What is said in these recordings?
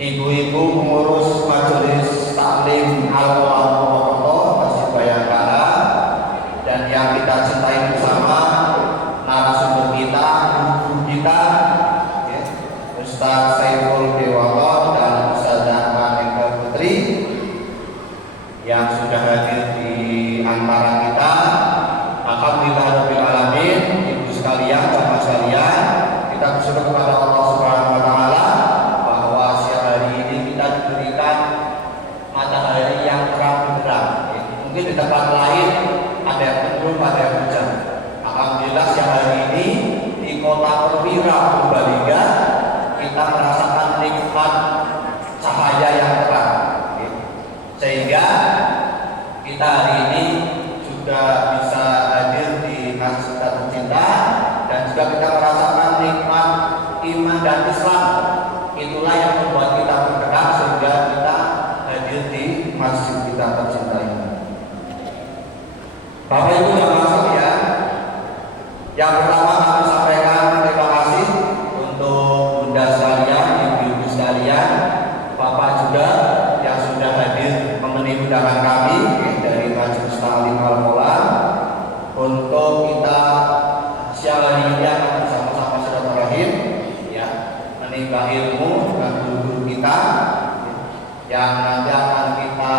ibu-ibu pengurus majelis taklim Al-Quran Purwokerto Masjid Bayangkara, dan yang kita cintai bersama narasumber kita, guru kita, Ustaz Saiful Dewaton dan Ustazah Manika Putri yang sudah hadir di antara kita. Alhamdulillahirabbil alamin. Ibu sekalian, bapak sekalian, kita bersyukur kepada Allah Subhanahu wa taala bahwa siang hari ini kita diberikan matahari yang terang benderang. Mungkin di tempat lain ada yang mendung, ada yang hujan. Alhamdulillah siang hari ini di kota Perwira Purbalingga kita merasakan nikmat cahaya yang terang, sehingga kita hari ini juga bisa hadir di masjid kita tercinta, dan juga kita merasakan nikmat iman dan Islam. Itulah yang membuat kita bergerak sehingga kita hadir di masjid kita tercinta ini. Bapak Ibu dan Bapak sekalian, yang pertama kami sampaikan terima kasih untuk bunda sekalian, ibu-ibu sekalian, bapak juga yang sudah hadir memenuhi undangan kami dari Majelis Taklim Al-Quran untuk kita siang hari ini akan bersama-sama silaturahim, ya, menimba ilmu dengan guru kita yang nanti akan kita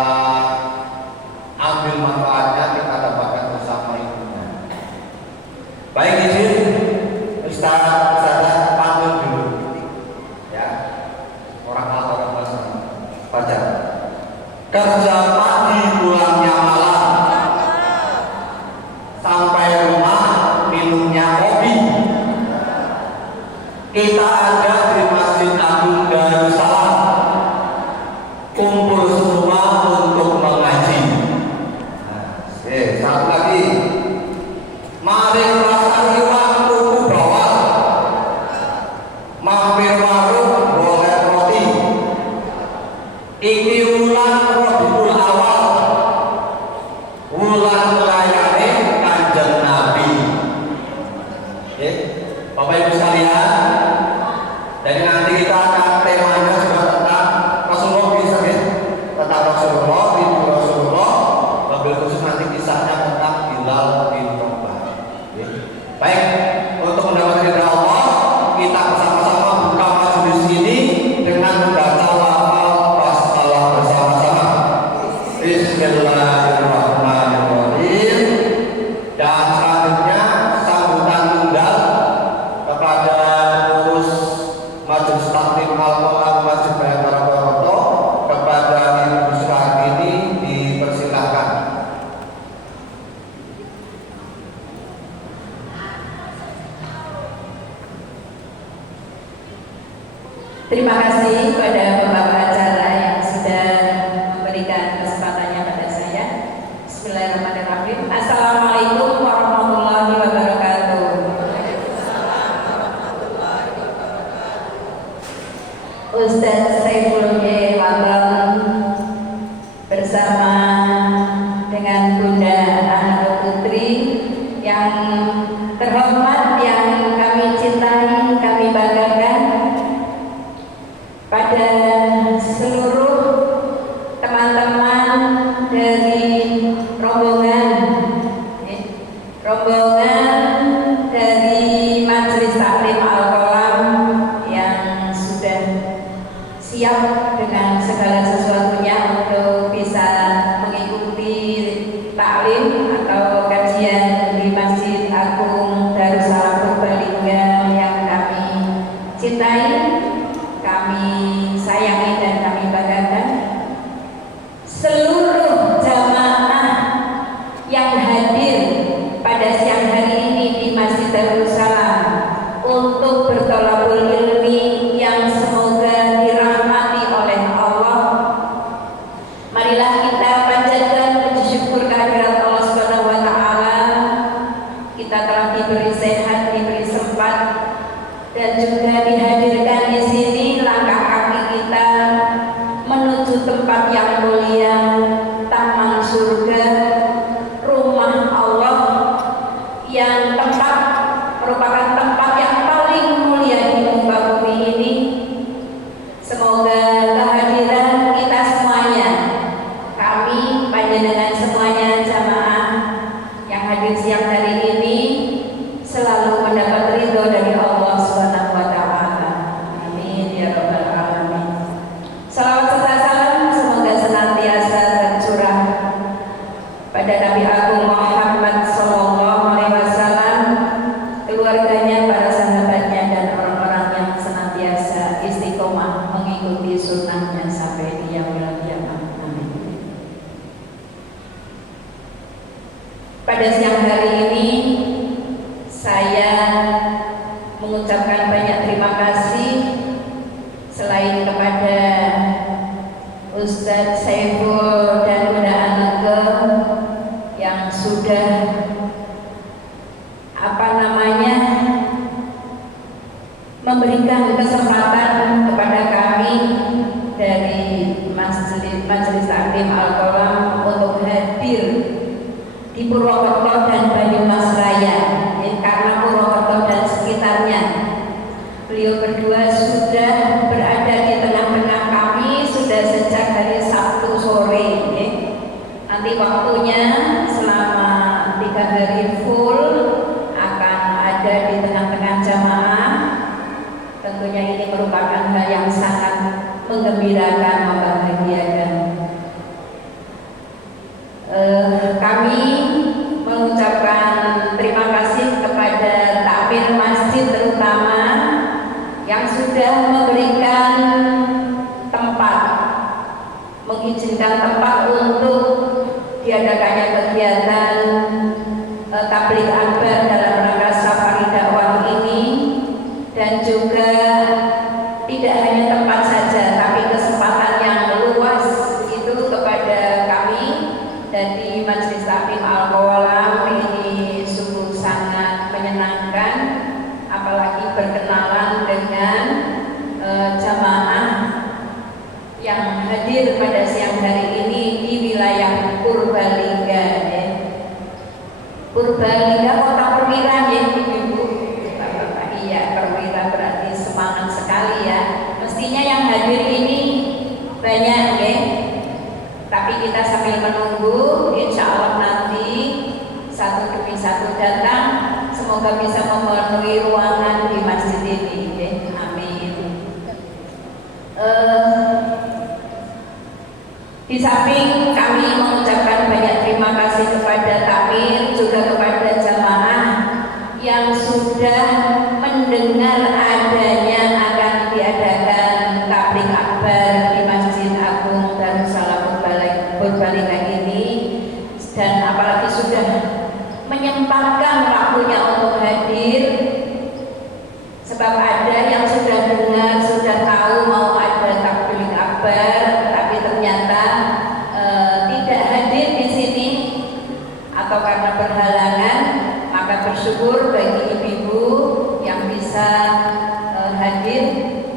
ambil manfaatnya, kita dapatkan bersama ilmunya. Baik, izin Ustaz pantun dulu, ya, orang baca. Kerja pagi pulangnya malam, sampai rumah minumnya kopi. Kita ada di Masjid Agung Darussalam, kumpul semua untuk mengaji. Satu lagi, mari rasa iwak kuku bawah, mampir warung boleh roti. Iki wulan Rabiul Awal, wulan melayani Kanjeng Nabi. Bapak Ibu sekalian, jadi nanti kita akan temanya juga tentang Rasulullah, bisa ya? Tentang Rasulullah, ibu Rasulullah, mobil khusus nanti kisahnya tentang Bilal bin Rabah. Baik, untuk mendapatkan ridha Allah, kita bersama-sama buka majelis ini dengan membaca lafal basmalah bersama-sama. Bismillahirrahmanirrahim. Dan selanjutnya sambutan tunggal kepada pengurus Majelis Taklim Al-Quran Masjid Bayangkara Purwokerto, kepada ibu saat ini dipersilakan. Terima kasih kepada Bapak acara yang sudah memberikan kesempatannya pada saya. Bismillahirrahmanirrahim. Assalamualaikum warahmatullahi wabarakatuh. Ustaz Saiful Dewaton bersama dengan Bunda Ahmad Putri yang terhormat, yang kami cintai, kami banggakan, pada seluruh teman-teman dari rombongan dari Majelis Taklim Al-Quran yang sudah siap dengan segala sesuatunya untuk bisa mengikuti taklim atau kajian di Masjid Agung Darussalam Purbalingga yang kami cintai, kami sayangi, dan kami banggakan. Seluruh jamaah yang hadir pada siang hari ini di Masjid Darussalam untuk bertolabul ilmi yang semoga dirahmati oleh Allah, marilah kita panjatkan puji syukur kehadirat Allah Subhanahu wa taala. Kita telah diberi sehat, diberi sempat, dan juga dihadirkan di sini. Langkah kaki kita merupakan hal yang sangat menggembirakan, membahagiakan. Kami mengucapkan terima kasih kepada takmir masjid terutama yang sudah memberikan tempat, mengizinkan tempat untuk diadakannya kegiatan tabligh akbar dalam rangka safari dakwah ini, dan juga tidak hanya tempat saja tapi kesempatan yang luas itu kepada kami dari Majelis Taklim Al-Qawalam. Ini sungguh sangat menyenangkan, apalagi berkenalan dengan jamaah yang hadir pada siang hari ini di wilayah Purbalingga. Purbalingga kota perwira ya Ibu. Iya, perwira berarti semangat sekali ya. Mestinya yang hadir ini banyak ya. Tapi kita sambil menunggu, insya Allah nanti satu demi satu datang. Semoga bisa memenuhi ruangan di masjid ini ya. Amin. Di samping kami mengucapkan banyak terima kasih kepada takmir, juga kepada jamaah yang sudah mendengar adanya akan diadakan tabligh akbar di Masjid Agung Darussalam Purbalingga ini, dan apalagi sudah menyempatkan waktunya untuk hadir, sebab ada yang sudah dengar, sudah tahu mau ada tabligh akbar, tapi ternyata tidak hadir di sini atau karena berhalangan. Maka bersyukur bagi ibu-ibu yang bisa hadir,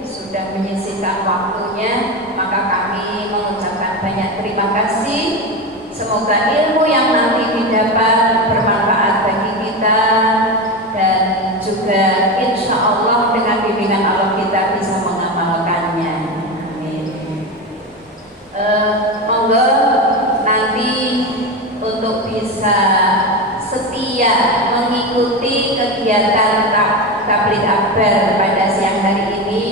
sudah menyisihkan waktunya, maka kami mengucapkan banyak terima kasih. Semoga ilmu yang nanti didapat bermanfaat bagi kita, dan juga insya Allah dengan bimbingan Allah kita bisa mengamalkannya. Amin. Monggo nanti untuk bisa setia mengikuti kegiatan tabligh akbar pada siang hari ini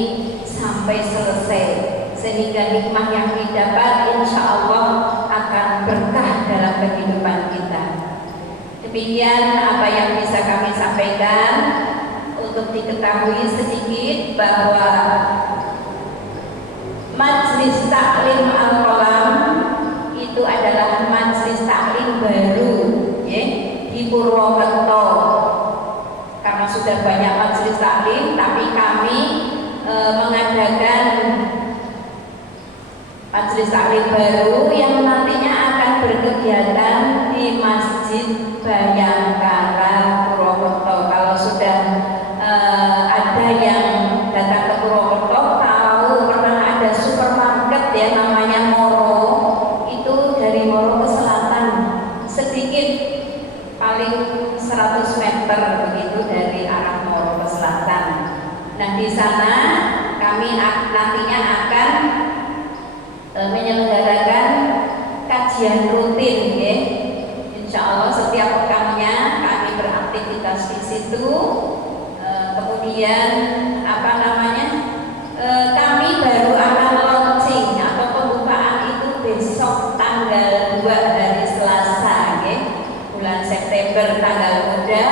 sampai selesai, sehingga hikmah yang didapat insya Allah akan berkah dalam kehidupan kita. Demikian apa yang bisa kami sampaikan. Untuk diketahui sedikit bahwa Majelis Taklim Al-Qawalam itu adalah majelis taklim baru ya, di Purwokerto. Karena sudah banyak majelis taklim, tapi kami mengadakan majelis taklim baru yang nantinya akan berkegiatan di Masjid Bayangkara Purwokerto. Kalau sudah ada yang datang ke Purwokerto tahu pernah ada supermarket ya namanya Moro, itu dari Moro ke selatan sedikit, paling 100 meter begitu dari arah Moro ke selatan. Nah di sana kami nantinya akan menyelenggarakan kajian rutin ya. Insya Allah setiap pekannya kami beraktivitas di situ. Kemudian kami baru akan launching atau pembukaan itu besok tanggal 2 hari Selasa ya, bulan September tanggal muda.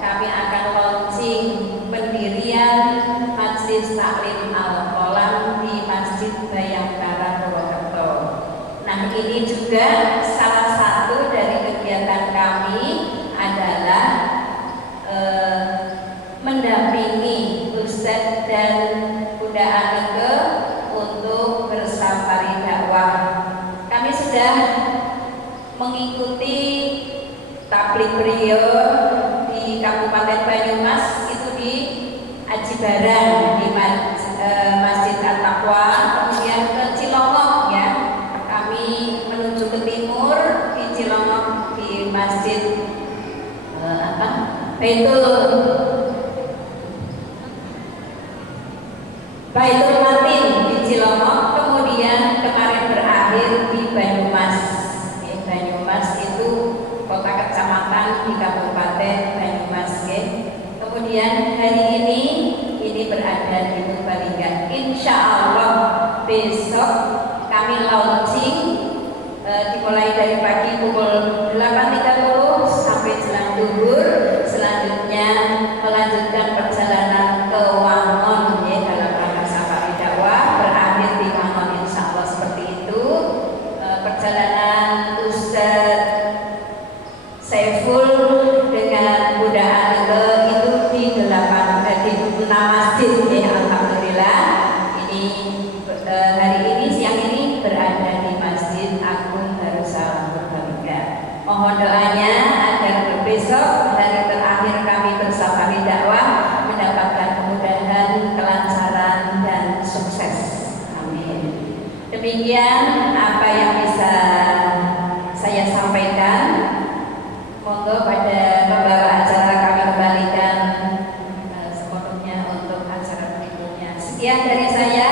Kami akan launching pendirian Majelis Taklim Al-Qawalam di Masjid Bayangkara Purwokerto. Nah ini juga salah satu dari kegiatan kami adalah mendampingi Ustadz dan Bunda Anike untuk bersafari dakwah. Kami sudah mengikuti tabligh beliau di Kabupaten Banyumas, itu di Aji Barang di Masjid At-Taqwa, kemudian ke Cilongok ya. Kami menuju ke timur di Cilongok di Masjid Baitul Matin di Cilongok, kemudian kemarin berakhir di Banyumas. Banyumas itu kota kecamatan di Kabupaten Banyumas. Kemudian hari ini berada di Purbalingga. hari ini siang ini berada di Masjid Agung Darussalam Purbalingga. Mohon doanya agar besok hari terakhir kami bersama di dakwah mendapatkan kemudahan, kelancaran dan sukses. Amin. Demikian apa yang bisa saya sampaikan. Monggo pada pembawa acara kami kembalikan sepenuhnya untuk acara berikutnya. Sekian dari saya.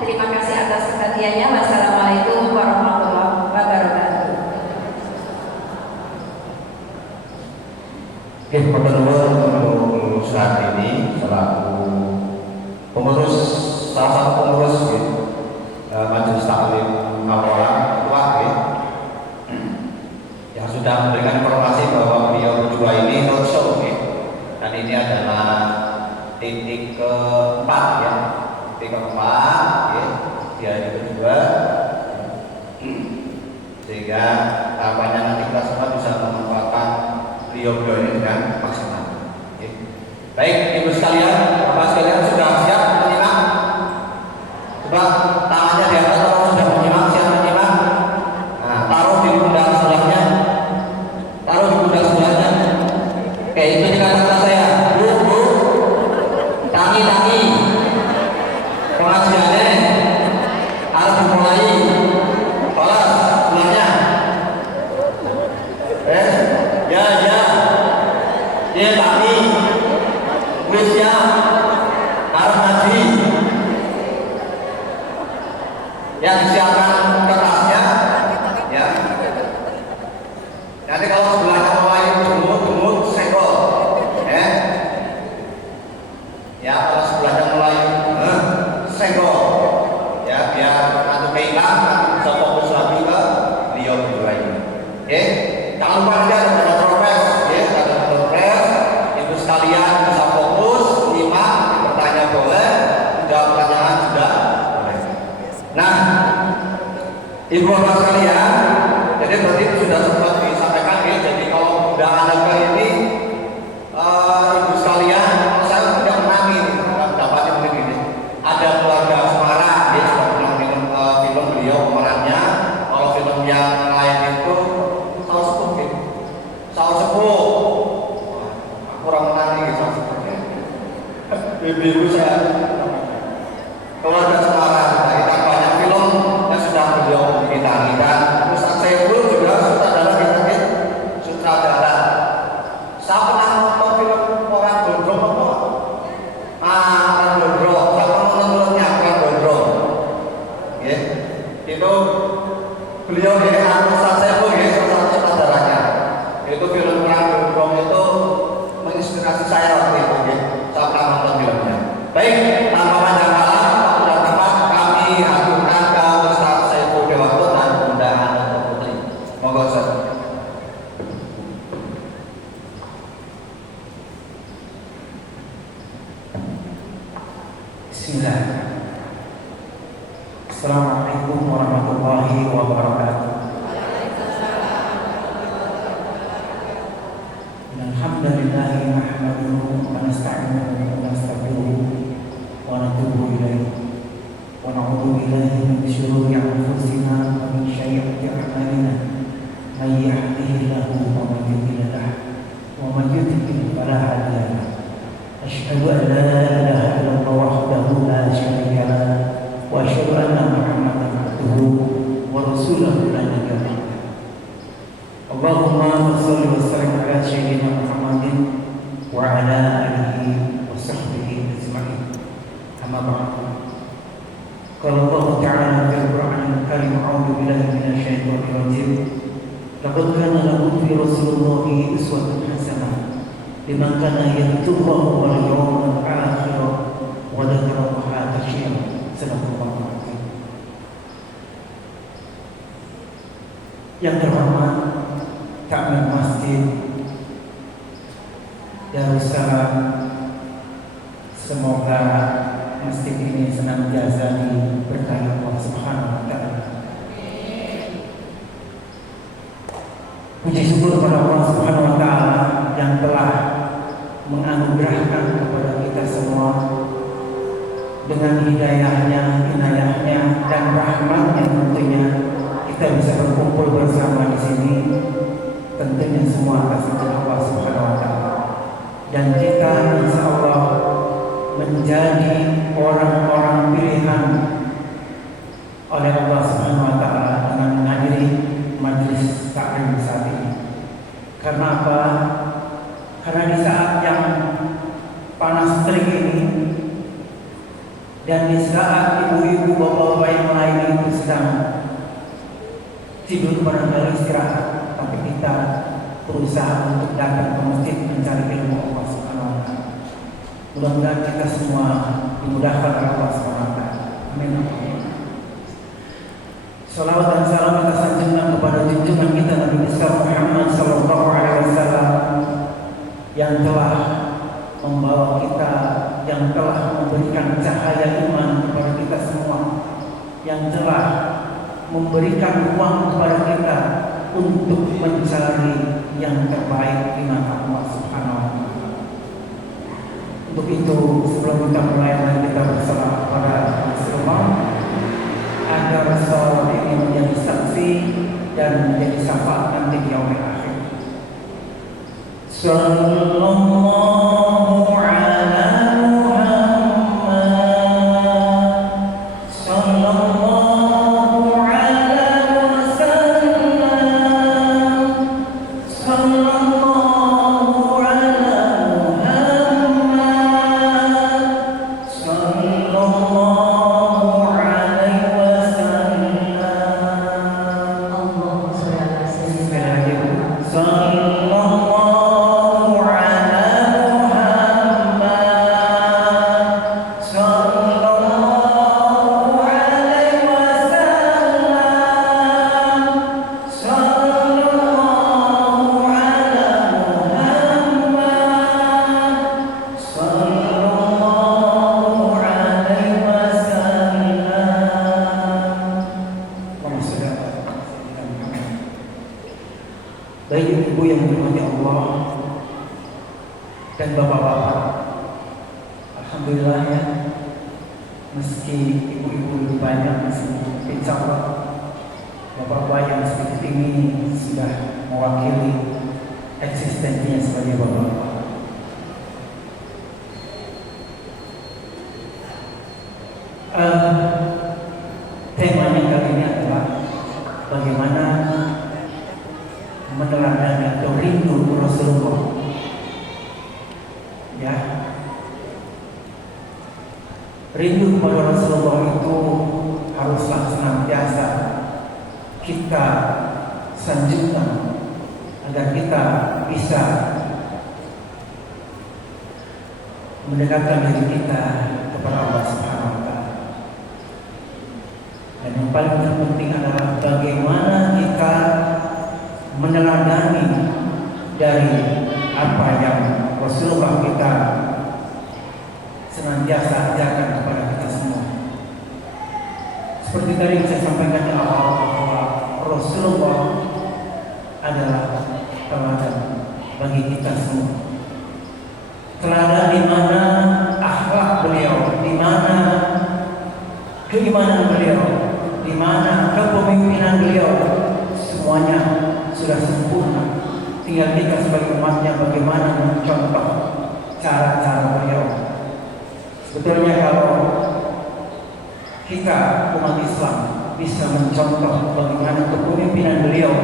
Terima kasih atas perhatiannya. Wassalamualaikum warahmatullahi wabarakatuh. Oke, untuk saat ini selaku pengurus, salah satu pengurus Majelis Taklim Awalan Tua yang sudah memberikan informasi bahwa beliau berdua ini roadshow dan ini adalah titik keempat ya, titik keempat di hari kedua, sehingga harapannya nanti kita semua bisa memanfaatkan beliau-beliau ini dengan maksimal. Baik, ibu sekalian, bapak sekalian sudah siap menyimak? Coba tangannya di atas kalau sudah menyimak, siap menyimak. Nah, taruh di pundak sebelahnya, taruh di pundak sebelahnya. Oke, itu kata-kata saya. Bu, tangi, pengajiannya harus dimulai. Kelas sebelahnya. Ya, tangi. Wis ya, harus ngaji. Yang disiapkan kertasnya, ya. Nanti kalau sebelahnya mulai jemut, senggol, ya. Ya, kalau sebelahnya mulai senggol, ya, biar nanti kehilang, bisa fokus lagi ke beliau berdua ini. Oke, jangan lupa nanti ada progres, ya, ada progres. Ibu sekalian bisa fokus, nyimak, bertanya boleh, jawab pertanyaan juga boleh. Nah, ibu bapak sekalian, jadi berarti sudah sempat disampaikan ya. Jadi kalau udah anak ini, ibu sekalian, kalau saya tidak menangi, dapatnya mungkin ini. Ada keluarga Semarang, dia sudah pernah film beliau pemerannya. Kalau film yang lain itu Saur Sepuh, kurang menangi Saur Sepuh. Ibu saya keluarga Semarang, kita banyak film yang sudah beliau bintangi dan Ustaz Saiful juga sutradara kita sutradara. Saya pernah nonton film Orang Gondrong apa? Orang Gondrong. Saya pernah nontonnya Orang Gondrong. Ya, itu beliau ya, Ustaz Saiful ya, salah satu sutradaranya. Itu film Orang Gondrong itu menginspirasi saya waktu itu ya. Saya pernah nonton filmnya. Baik, tanpa panjang kala, sudah tepat kami haturkan ke Ustaz Saiful Dewanto dan Bunda Ana Putri. Monggo Ustaz. Bismillah. Assalamualaikum warahmatullahi wabarakatuh. Alhamdulillah nahmaduhu wa nasta'inuhu wa nastaghfiruh wa natubu ilaih wa na'udzu billahi min shururi anfusina wa min sayyi'ati a'malina may yahdihillahu fala mudilla lahu wa man yudlil fala hadiya lahu. Asyhadu an la ilaha illallah wahdahu la syarika lahu wa asyhadu anna Muhammadan abduhu wa rasuluhu la nabiyya ba'dahu. Allahumma shalli wa sallim ala sayyidina Muhammadin wa ala alihi wa sahbihi ajma'in. Amma ba'du. Qala Allah Ta'ala fil Qur'anil Karim, a'udzu billahi minasy syaithanir rajim. Laqad kana lakum fi Rasulillahi uswatun hasanah liman kana yarjullaha wal yawmal akhir wa dzakara Allaha katsiran. Sadaqallahu al-'azim. Yang terhormat Takmir Masjid Darussalam, semoga masjid ini senantiasa diberkahi Allah Subhanahu wa Ta'ala. Puji syukur kepada Allah Subhanahu wa Ta'ala yang telah menganugerahkan kepada kita semua dengan hidayahnya murka Allah Subhanahu wa taala. Dan kita insya Allah menjadi orang-orang pilihan oleh Allah Subhanahu wa taala dengan menghadiri majelis taklim saat ini. Karena apa? Karena di saat yang panas terik ini dan di saat ibu-ibu, bapak-bapak yang lain itu sedang tidur barangkali istirahat, tapi kita berusaha untuk datang ke masjid mencari ilmu Allah Subhanahu wa taala. Mudah-mudahan kita semua dimudahkan oleh Allah Subhanahu wa taala. Amin. Salawat dan salam kita sanjungkan kepada junjungan kita Nabi besar Muhammad sallallahu alaihi wasallam yang telah membawa kita, yang telah memberikan cahaya iman kepada kita semua, yang telah memberikan ruang kepada kita untuk mencari yang terbaik di mata Allah Subhanahu wa taala. Untuk itu, sebelum kita mulai, kita berserah kepada Rasulullah agar sholat ini menjadi saksi dan menjadi syafaat nanti di yaumil akhir. Sallallahu ala Muhammad, sallallahu ala wasallam, sallallahu ala Muhammad, sallallahu alaihi wasallam. Allahumma sholli ala sayyidina Sallallahu baik ibu yang dirahmati Allah dan bapak-bapak, alhamdulillah ya, meski ibu-ibu lebih banyak masih insya Allah bapak-bapak yang sedikit ini sudah mewakili eksistensinya sebagai bapak-bapak. Temanya kali ini adalah bagaimana meneladani atau rindu Rasulullah. Ya, rindu kepada Rasulullah itu haruslah senantiasa kita sanjungkan agar kita bisa mendekatkan diri kita kepada Allah Subhanahu wa taala. Dan yang paling terpenting adalah bagaimana kita meneladani dari apa yang Rasulullah kita senantiasa ajarkan kepada kita semua. Seperti tadi yang saya sampaikan di awal bahwa Rasulullah adalah teladan bagi kita semua. Teladan di mana akhlak beliau, di mana keimanan beliau, di mana kepemimpinan beliau, semuanya sudah sempurna. Tinggal kita sebagai umatnya bagaimana mencontoh cara-cara beliau. Sebetulnya kalau kita umat Islam bisa mencontoh bagaimana kepemimpinan beliau,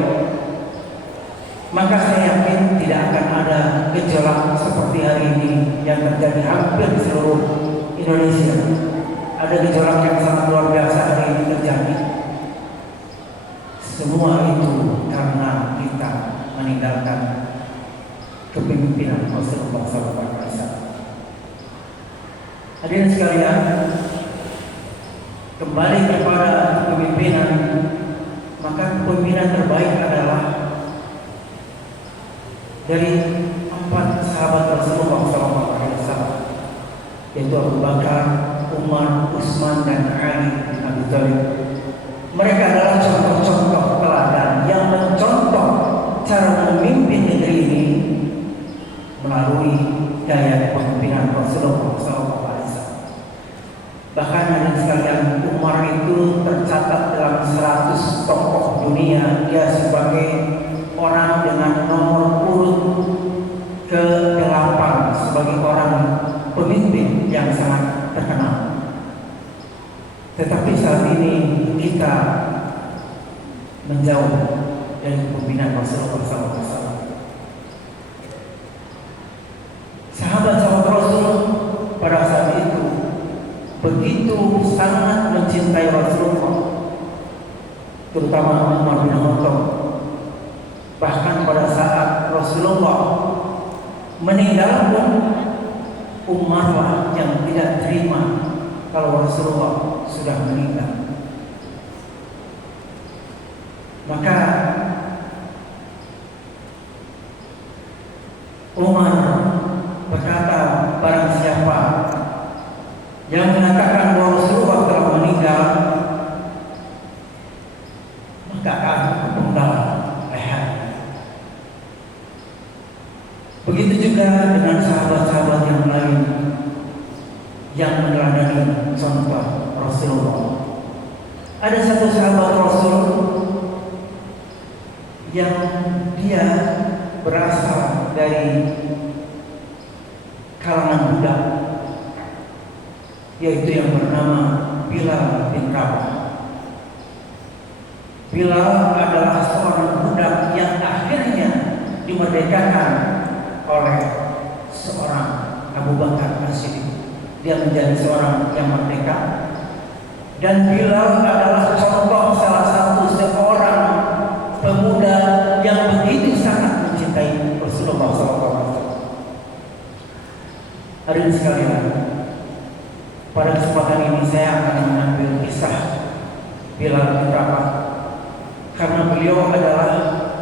maka saya yakin tidak akan ada gejolak seperti hari ini yang terjadi hampir di seluruh Indonesia. Ada gejolak yang sangat luar biasa hari ini terjadi. Semua itu karena kita meninggalkan kepemimpinan Rasulullah SAW. Hadirin sekalian, kembali kepada kepemimpinan, maka kepemimpinan terbaik adalah dari 4 sahabat Rasulullah SAW, yaitu Abu Bakar, Umar, Utsman, dan Ali bin Abi Thalib. Mereka adalah contoh-contoh teladan yang mencontoh cara memimpin negeri ini melalui gaya kepemimpinan Rasulullah SAW. Bahkan ada sekalian, Umar itu tercatat dalam 100 tokoh dunia. Dia sebagai orang dengan nomor urut sebagai orang pemimpin yang sangat terkenal. Tetapi saat ini kita menjauh dari kepemimpinan Rasulullah SAW. Sahabat-sahabat Rasul pada saat itu begitu sangat mencintai Rasulullah, terutama Umar bin Khattab. Bahkan pada saat Rasulullah meninggal pun Umarlah yang tidak terima kalau Rasulullah sudah meninggal. Maka Umar berkata, barang siapa yang mengatakan bahwa Rasulullah telah meninggal, maka aku kepenggal leher. Begitu juga dengan sahabat-sahabat yang lain yang meneladani contoh Rasulullah. Ada satu sahabat Rasul yang dia berasal dari kalangan budak, yaitu yang bernama Bilal bin Rabah. Bilal adalah seorang budak yang akhirnya dimerdekakan oleh seorang Abu Bakar As-Siddiq. Dia menjadi seorang yang merdeka, dan Bilal adalah contoh salah satu seorang pemuda yang begitu sangat mencintai Rasulullah SAW. Hadirin sekalian, pada kesempatan ini saya akan mengambil kisah Bilal bin Rabah, karena beliau adalah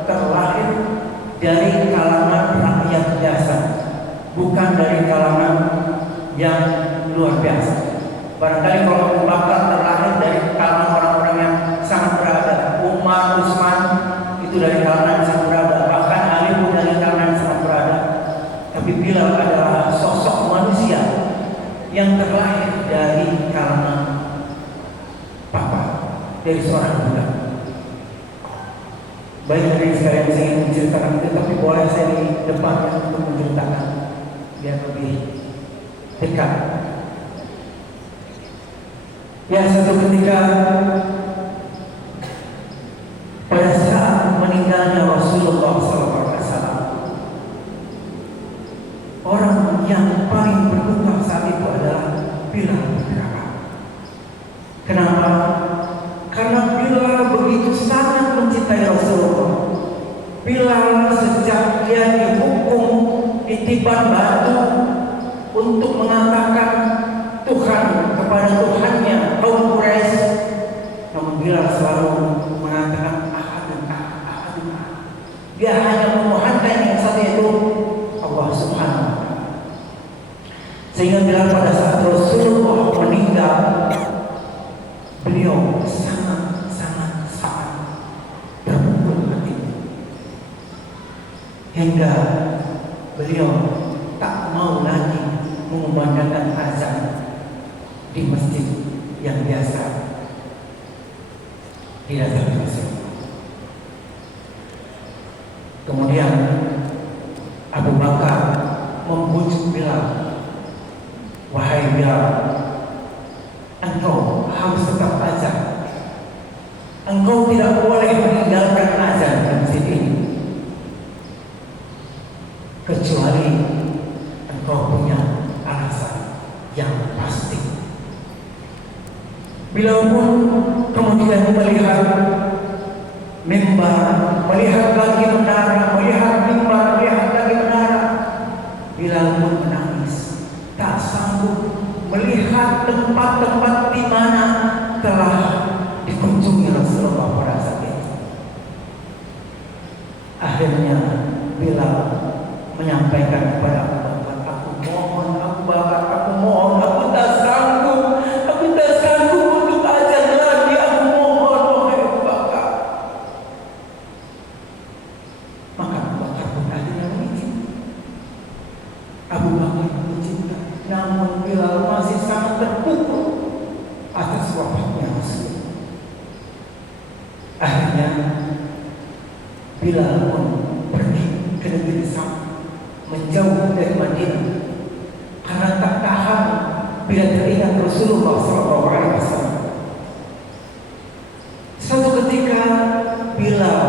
terlahir dari kalangan rakyat biasa, bukan dari kalangan yang luar biasa. Barangkali kalau Abu Bakar terlahir dari kalangan orang-orang yang sangat berada, Umar, Utsman itu dari kalangan yang sangat berada, bahkan Ali pun dari kalangan yang sangat berada. Tapi Bilal adalah sosok manusia yang terlahir dari kalangan papa, dari seorang budak. Baik, dari sekalian saya ingin menceritakan itu, tapi boleh saya di depan untuk menceritakan biar lebih dekat. Ya, satu ketika pada saat meninggalnya Rasulullah SAW, orang yang paling berduka saat itu adalah Bilal bin Rabah. Kenapa? Karena Bilal begitu sangat mencintai Rasulullah. Bilal sejak dia dihukum ditiban batu untuk mengatakan Tuhan kepada Tuhannya kaum Quraisy, namun Bilal selalu mengatakan ahadun ahadun. Dia hanya memohonkan yang satu, yaitu Allah Subhanahu wa Ta'ala. Sehingga Bilal pada saat Rasulullah meninggal, beliau sangat terpukul hati, hingga beliau tak mau lagi mengumandangkan azan di masjid yang biasa didatangi Rasulullah. Kemudian Abu Bakar membujuk Bilal, wahai Bilal, engkau harus tetap azan. Engkau tidak boleh meninggalkan azan di masjid ini, kecuali engkau punya alasan yang pasti. Bilal pun kemudian melihat mimbar, melihat lagi menara, melihat mimbar, melihat lagi menara. Bilal pun menangis, tak sanggup melihat tempat-tempat di mana telah dikunjungi Rasulullah pada saat itu. Akhirnya Bilal menyampaikan kepada Abu Bakar, aku mohon Abu Bakar, aku mohon, aku tak sanggup untuk azan lagi, aku mohon, wahai Abu Bakar. Maka Abu Bakar pun akhirnya mengizinkan. Abu Bakar mengizinkan, namun Bilal masih sangat terpukul atas wafatnya Rasul. Akhirnya Bilal pun pergi ke negeri Syam, menjauh dari Madinah, bila teringat Rasulullah SAW. Suatu ketika Bilal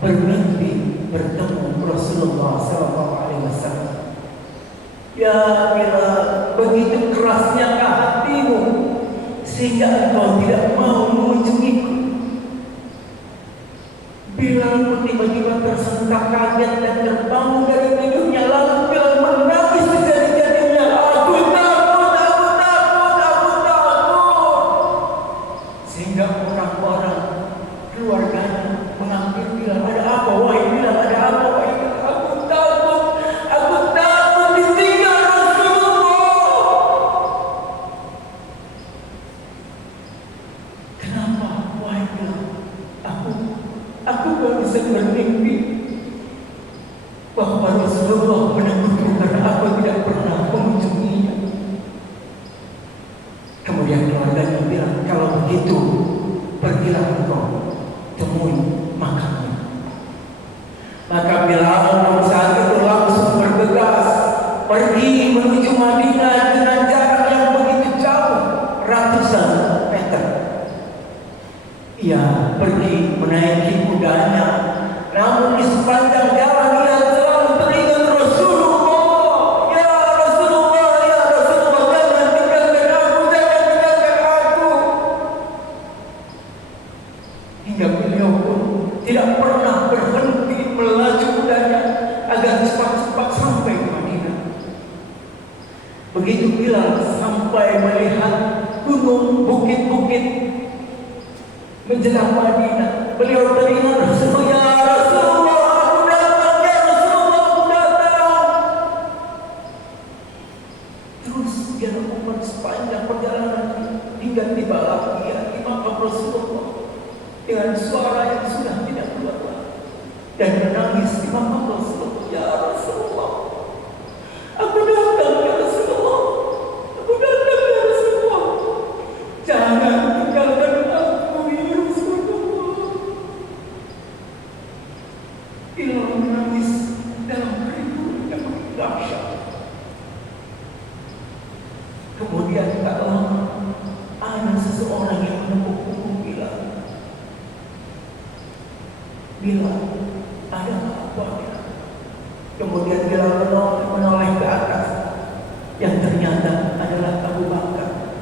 bermimpi bertemu Rasulullah SAW. Ya Bilal, begitu kerasnya hatimu sehingga engkau tidak mau mengunjungiku. Bilal pun tiba-tiba tersentak kaget dan terbangun dari tidurnya, lalu Bilal menangis sejadi-jadinya. Aku takut. Sehingga orang-orang keluarganya mengambil Bilal. Ada apa wahai Bilal? Ada apa wahai Bilal? Aku takut ditinggal Rasulullah. Kenapa wahai Bilal? Aku baru bisa bermimpi bahwa Rasulullah menegurku karena aku tidak pernah mengunjunginya. Kemudian keluarganya bilang, kalau begitu pergilah engkau temui makamnya. Maka Bilal saat itu langsung bergegas pergi menuju Madinah dengan jarak yang begitu jauh, ratusan meter. Ia pergi menaiki kudanya, namun di sepanjang jalan ia selalu teringat Rasulullah. Ya Rasulullah, jangan tinggalkan aku. Hingga beliau pun tidak pernah berhenti melaju kudanya agar cepat-cepat sampai ke Madinah. Begitu Bilal sampai melihat gunung, bukit-bukit menjelang Madinah, beliau teringat Rasulullah. Ya Rasulullah, aku datang. Ya Rasulullah, aku datang. Terus dia lakukan sepanjang perjalanan hingga tiba lagi di makam Rasulullah dengan suara yang sudah tidak keluar lagi dan menangis di makam Rasulullah. Ya Rasulullah, aku datang. Ya Rasulullah, aku datang. Ya Rasulullah, jangan tinggalkan aku. Bilal menangis dalam kerinduan yang dahsyat. Kemudian tak lama ada seseorang yang menepuk punggung Bilal. Bilal, ada apa? Kemudian Bilal menoleh ke atas, yang ternyata adalah Abu Bakar.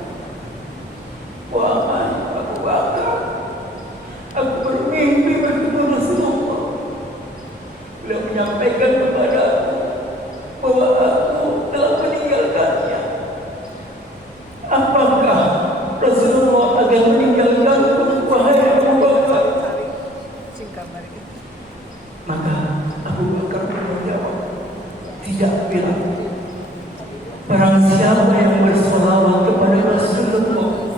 Wahai Abu Bakar, aku bermimpi bertemu Rasulullah. Beliau menyampaikan kepada aku bahwa aku telah meninggalkannya. Apakah Rasulullah akan meninggalkanku, wahai Abu Bakar? Maka Abu Bakar menjawab, tidak, Bilal. Barang siapa yang berselawat kepada Rasulullah,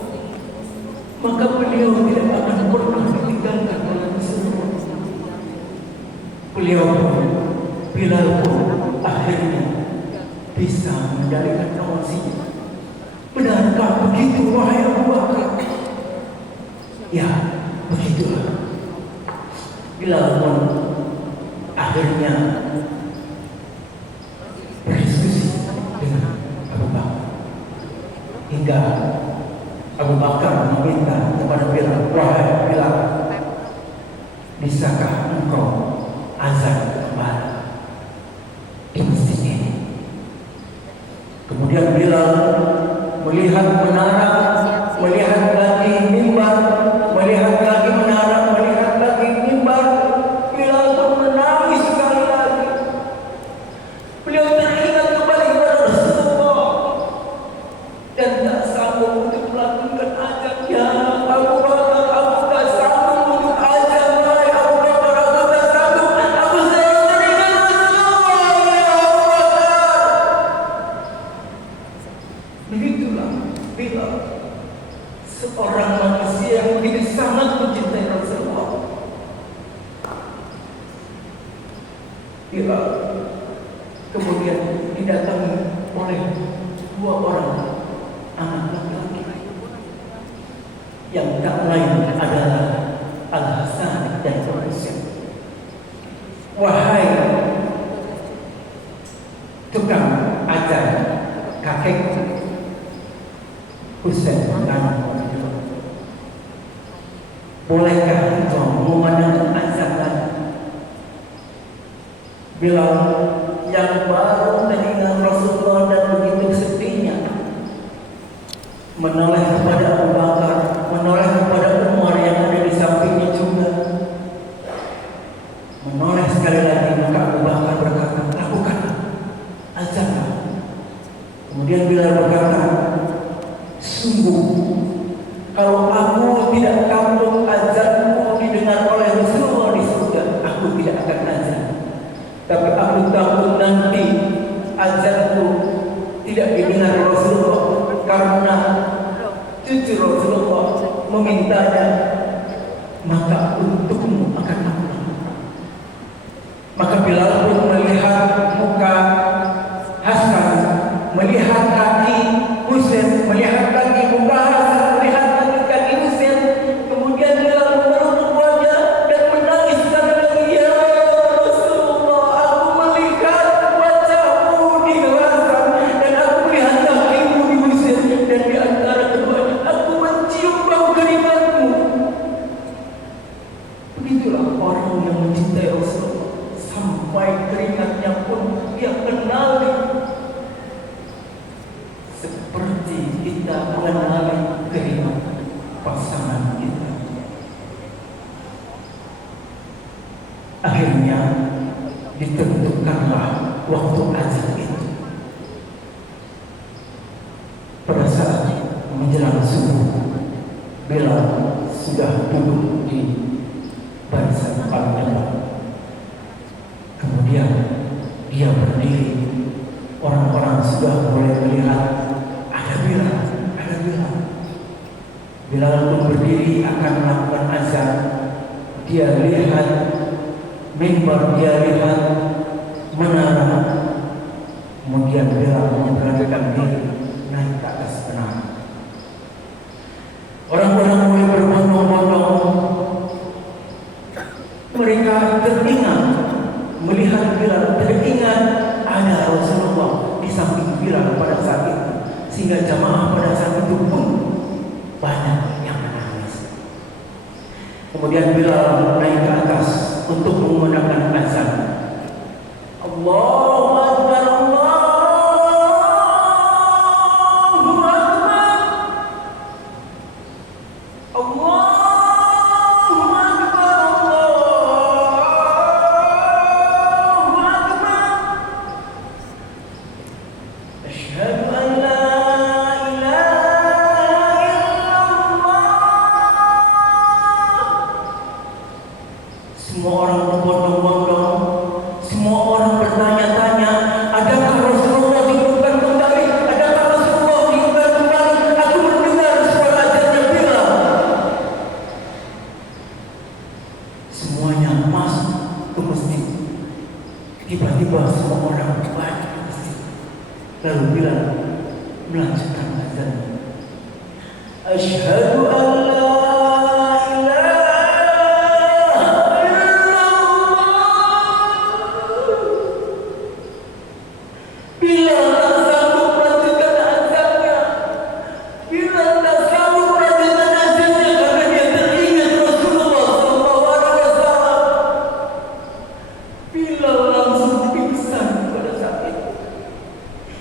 maka beliau tidak akan pernah ditinggalkan oleh Rasulullah. Beliau pun, Bilal pun akhirnya bisa mengendalikan emosinya. Benarkah begitu wahai Abu Bakar? Ya, begitulah. Bilal pun akhirnya berdiskusi dengan Abu Bakar hingga Abu Bakar meminta kepada Bilal, wahai Bilal, bisakah engkau azan kembali di masjid ini? Kemudian Bilal melihat menara, melihat lagi mimbar, melihat lagi menara, melihat lagi mimbar. Bilal pun menangis sekali lagi. Beliau teringat kembali kepada Rasulullah dan tak sanggup untuk melakukan azan. Ya Abu Bakar, aku tak sanggup untuk azan. Wahai Abu Bakar, aku tak sanggup. Aku selalu teringat Rasulullah. Ya Abu Bakar. Begitulah Bilal, seorang manusia yang begitu sangat mencintai Rasulullah. Bilal kemudian didatangi oleh dua orang anak laki-laki yang tak lain adalah Al-Hasan dan Al-Husain. Wahai tukang ajar kakekku, Bolehkah engkau memandangkan azan tadi? Bilal yang baru mendengar Rasulullah dan begitu sepinya, menoleh kepada Abu Bakar, menoleh kepada Umar yang ada di sampingnya juga, menoleh sekali lagi, maka Abu Bakar berkata, lakukanlah azan. Kemudian Bilal berkata, sungguh kalau aku tidak takut azanku didengar oleh Rasulullah di surga, aku tidak akan azan. Tapi aku takut nanti azanku tidak didengar Rasulullah karena cucu Rasulullah memintanya, maka untukmu akan aku. Maka Bilal pun melihat muka Hasan, melihat kaki Husain, melihat kaki muka Hasan, melihat kaki Husain, kemudian Bilal memeluk wajah dan menangis sekali lagi, ya Rasulullah, aku melihat wajahmu di Hasan dan aku melihat kakimu di Husain, dan di antara keduanya aku mencium bau keringatmu. Begitulah orang yang mencintai Rasulullah, sampai keringatnya pun dia kenali, seperti kita mengenali keringat pasangan kita. Akhirnya ditentukanlah waktu azan itu. Pada saat menjelang subuh, Bilal sudah duduk di barisan paling depan. Kemudian dia berdiri. Orang-orang sudah mulai melihat ada Bilal, ada Bilal. Bilal pun berdiri akan melakukan azan. Dia lihat mimbar, dia lihat menara. Kemudian Bilal memberanikan diri naik ke atas menara. Orang-orang mulai berbondong-bondong. Mereka teringat melihat Bilal, teringat ada Rasulullah di samping Bilal pada saat itu, sehingga jamaah pada saat itu pun banyak yang menangis. Kemudian Bilal naik ke atas untuk mengumandangkan azan. Allahu Akbar, Allahu Akbar, Allahu tiba-tiba semua orang balik ke masjid. Lalu Bilal melanjutkan azan. Asyhadu an la ilaha illallah. Bilal tak sanggup melanjutkan azannya. Bilal tak sanggup melanjutkan azannya karena dia teringat Rasulullah SAW. Bilal langsung pingsan pada saat itu.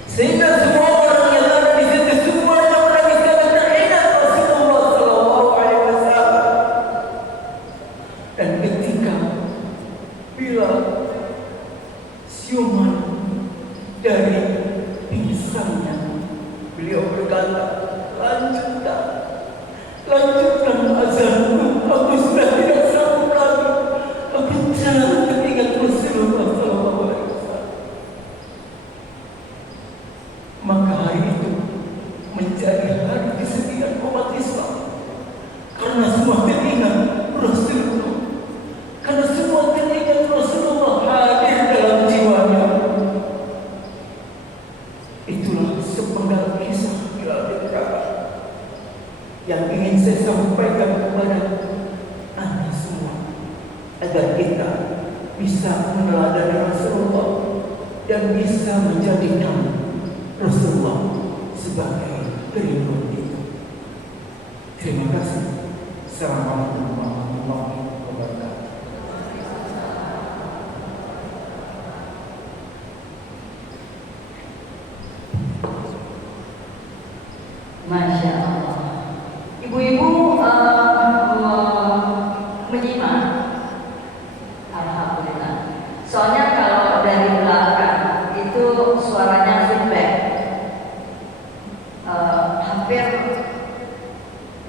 Sehingga semua orang yang ada di situ semuanya menangis karena teringat Rasulullah SAW. Dan ketika Bilal siuman dari pingsannya, beliau berkata, lanjutkan azanmu, aku sudah tidak sanggup lagi, aku jangan teringat Rasulullah SAW. Maka hari itu menjadi hari kesedihan umat Islam, karena semua teringat Rasulullah, karena semua teringat Rasulullah hadir dalam jiwanya. Itulah sepenggal kisah Bilal bin Rabah yang ingin saya sampaikan kepada Anda semua, agar kita bisa meneladani Rasulullah dan bisa menjadikan Rasulullah sebagai peridon kita. Terima kasih. Assalamualaikum warahmatullahi wabarakatuh. warahmatullahi wabarakatuh. Masya Allah. Ibu-ibu menyimak. Alhamdulillah. Soalnya kalau dari belakang itu suaranya feedback. Hampir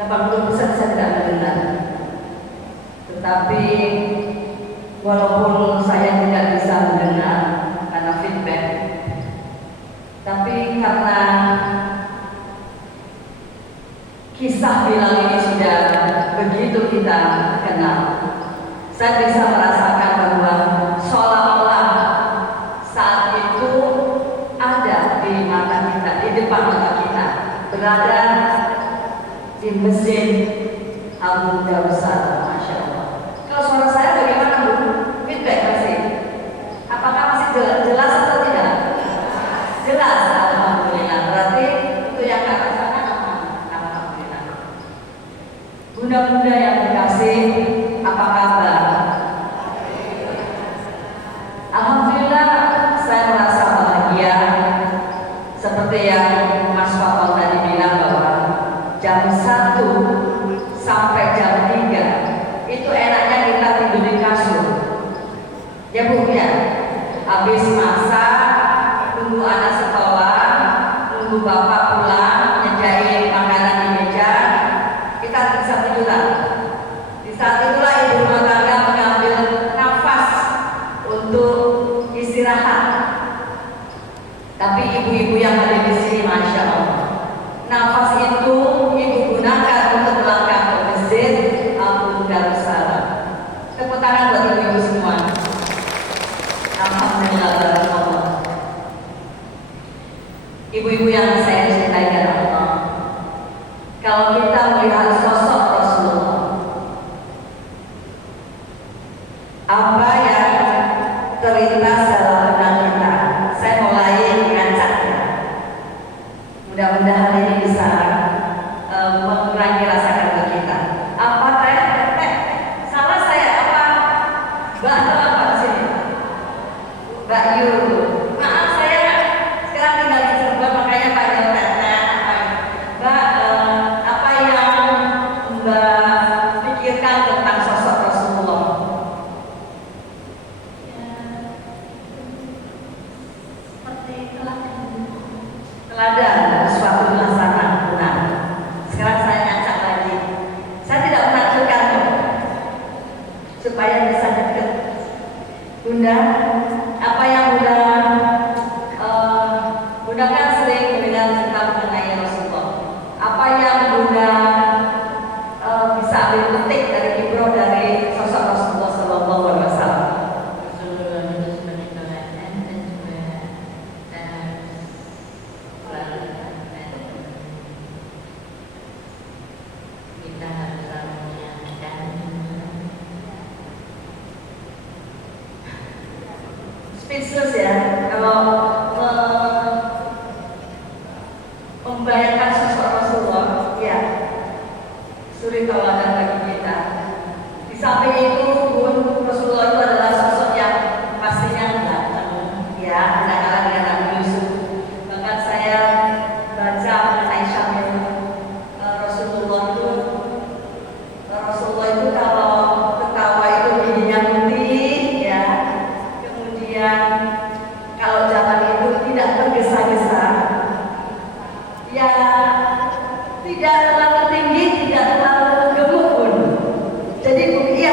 80% saya tidak mendengar. Tetapi walaupun saya tidak bisa mendengar karena feedback, tapi karena kisah Bilal ini sudah begitu kita kenal, saya bisa merasakan bahwa seolah-olah saat itu ada di mata kita, di depan mata kita, berada di masjid Abu Darussalam. Masya Allah. Kalau suara saya bagaimana Bu? Feedback masih? Apakah masih jelas atau tidak? Jelas, alhamdulillah. Berarti untuk yang ke atas sana aman. Alhamdulillah. Bunda-bunda yang terkasih, apa kabar? Alhamdulillah, saya merasa bahagia. Seperti yang Mas Fatul tadi bilang bahwa jam 1 sampai jam 3 itu enaknya kita tidur di kasur. Ya Bu ya. Habis masak, tunggu anak sekolah, tunggu bapak pulang, nyediain makanan di meja, kita bisa tiduran. Di saat itulah ibu rumah tangga mengambil nafas untuk istirahat. Tapi ibu-ibu yang ada di sini, Masya Allah, nafas itu ibu gunakan untuk melangkah ke masjid Abu Darussalam. Tepuk tangan buat ibu-ibu semua. Alhamdulillah, barakallah. Ibu-ibu yang saya cintai karena Allah, kalau kita melihat sosok Rasulullah, apa yang terlintas dalam benak kita, saya mulai mengacaknya. Mudah-mudahan ini bisa mengurangi rasa kangen kita. Apa salah saya apa? Mbak apa di sini? Mbak Yu. Maaf saya sekarang tinggal di Cirebon, makanya Pak nyontetnya apa? Mbak apa yang Mbak pikirkan tentang sosok Rasulullah? Seperti Teladan suatu hasanah. Nah, sekarang saya ngacak lagi. Saya tidak menakutkan supaya bisa dekat. Bunda, apa yang Bunda kan sering mendengar cerita mengenai Rasulullah. Apa yang Bunda bisa ambil petik dari ibrah dari sosok Rasulullah Sallallahu Alaihi Wasallam? Rasulullah itu sebagai teladan dan juga kita harus selalu mengingatkan Speechless ya, kalau membayangkan sosok Rasulullah, ya suri tauladan bagi kita. Di samping itu, Bun, Rasulullah itu adalah sosok yang pastinya ganteng, ya, tidak kalah dengan Nabi Yusuf. Bahkan saya baca mengenai syamil Rasulullah itu kalau ketawa itu giginya putih, ya. Kemudian kalau jalan itu tidak tergesa-gesa, ya, tidak terlalu tinggi, tidak terlalu gemuk pun. Jadi ya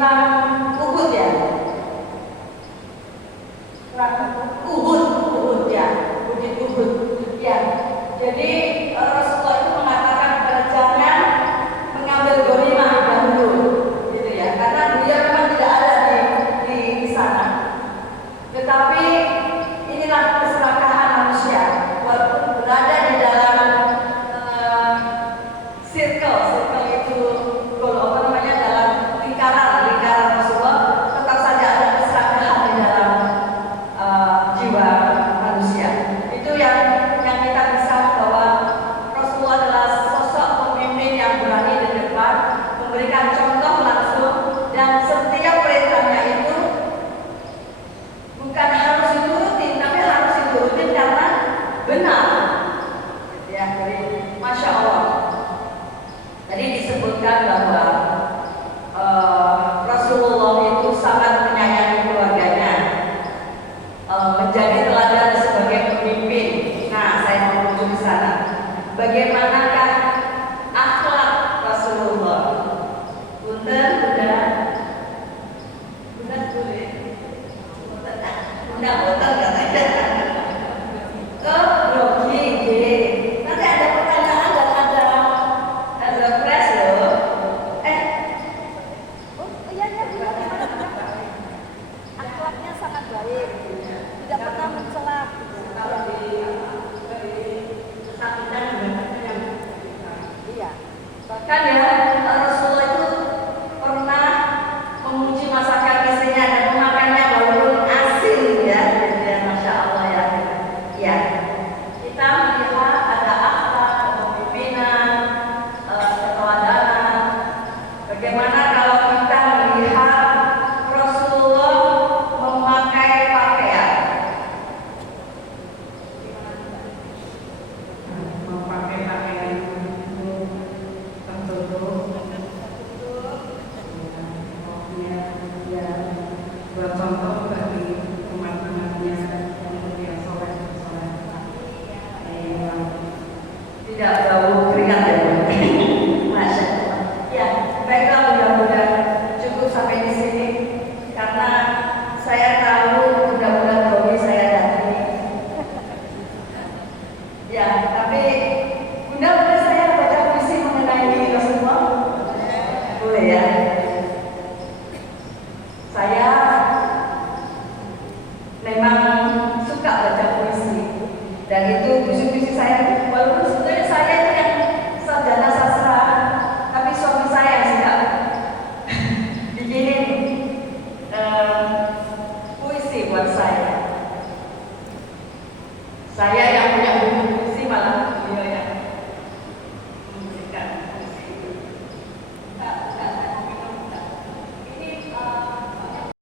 Perang Uhud ya. Uhud ya, Uhud ya. Jadi Rasulullah itu mengatakan kepada jangan mengambil ghanimah dahulu, gitu ya, karena dia memang tidak ada di sana. Tetapi inilah keserakahan manusia, walaupun berada di dalam circle itu, kalau apa namanya, dalam lingkaran Rasulullah, tetap saja ada keserakahan di dalam jiwa manusia. Itu yang kita bisa bahwa Rasulullah adalah sosok pemimpin yang berani di depan, memberikan contoh langsung, dan setiap perintahnya itu bukan harus diturutin, tapi harus diturutin karena benar. Ya, jadi Masya Allah. Tadi disebutkan bahwa Rasulullah itu sangat menyayangi keluarganya, menjadi teladan sebagai pemimpin. Nah, saya mau menuju ke sana. Bagaimanakah akhlak Rasulullah? Bunda boleh. Bunda katanya. Grogi. Nanti ada pertanyaan dan ada press loh. Akhlaknya sangat baik, tidak pernah mencela. Iya. Bahkan ya, Rasulullah itu pernah memuji masakan istrinya dan memakannya walaupun asin ya. Jadi Masya Allah ya. Ya, kita melihat ada akhlak, kepemimpinan, keteladanan. Bagaimana kalau kita melihat Rasulullah memakai pakaian? Memakai pakaian tertutup, ya, buat contoh bagi umat-umatnya yang soleh. Tidak bau keringat ya. Masya Allah. Ya, baiklah, mudah-mudahan cukup sampai di sini karena saya tahu mudah-mudahan Romi saya datang. Ya, tapi Bunda boleh saya baca puisi mengenai Rasulullah? Boleh ya. Saya memang suka baca puisi dan itu